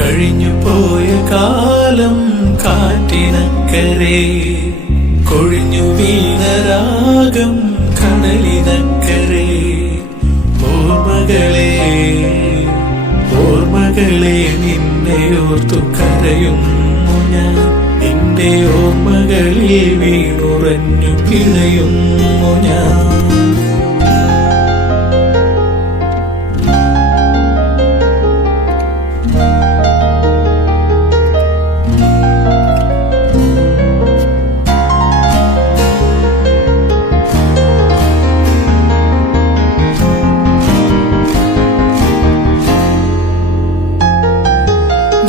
കഴിഞ്ഞു പോയ കാലം കാറ്റിനക്കരെ, കൊഴിഞ്ഞു വീണ രാഗം കടലിനക്കരെ. ഓർമ്മകളെ ഓർമ്മകളെ നിന്നെ ഓർത്തു കരയുന്നു ഞാൻ. നിന്റെ ഓർമ്മകളിൽ വീണുറഞ്ഞു പിഴയുന്നു ഞാൻ.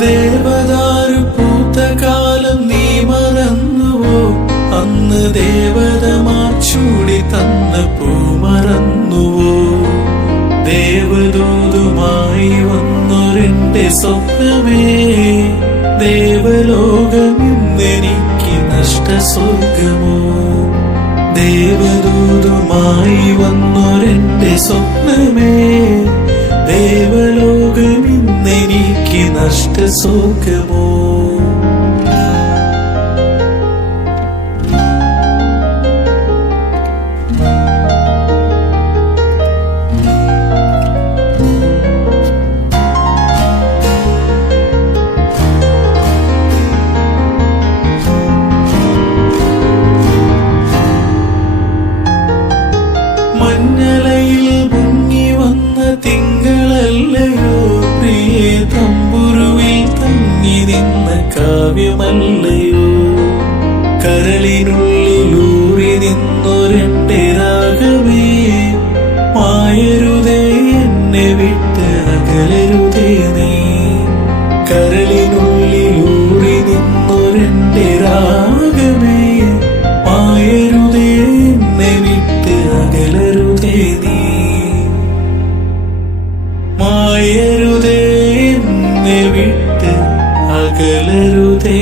ദേവദാരു പൂത്ത കാലം നീ മറന്നുവോ? അന്ന് ദേവതമാർ ചൂടി തന്ന പൂ മറന്നുവോ? ദേവദൂതുമായി വന്നൊരെന്റെ സ്വപ്നമേ, ദേവലോകം ഇന്നെനിക്ക് നഷ്ടസ്വർഗമോ? ദേവദൂതുമായി വന്നൊരെന്റെ സ്വപ്നമേ, ദേവലോകം ഇന്നെനിക്ക് നഷ്ടസ്വർഗമോ? മഞ്ഞലയിൽ മുങ്ങി വന്ന തിങ്കളല്ലയോ പ്രിയേ, തമ്പുരുവിൽ തങ്ങി നിന്ന കാവ്യമല്ലയോ? കരളിനുള്ളിലൂറി നിന്നൊരെന്റെ രാഗമേ, മായരുതേ എന്നെ വിട്ട് അകലരുതേ നീ. കരളിനുള്ളിലൂറി നിന്നൊരെന്റെ രാഗമേ, മായരുതേ എന്നെ വിട്ട് അകലരുതേ നീ. മായരുതേ എന്നെ വിട്ട് അകലരുതേ.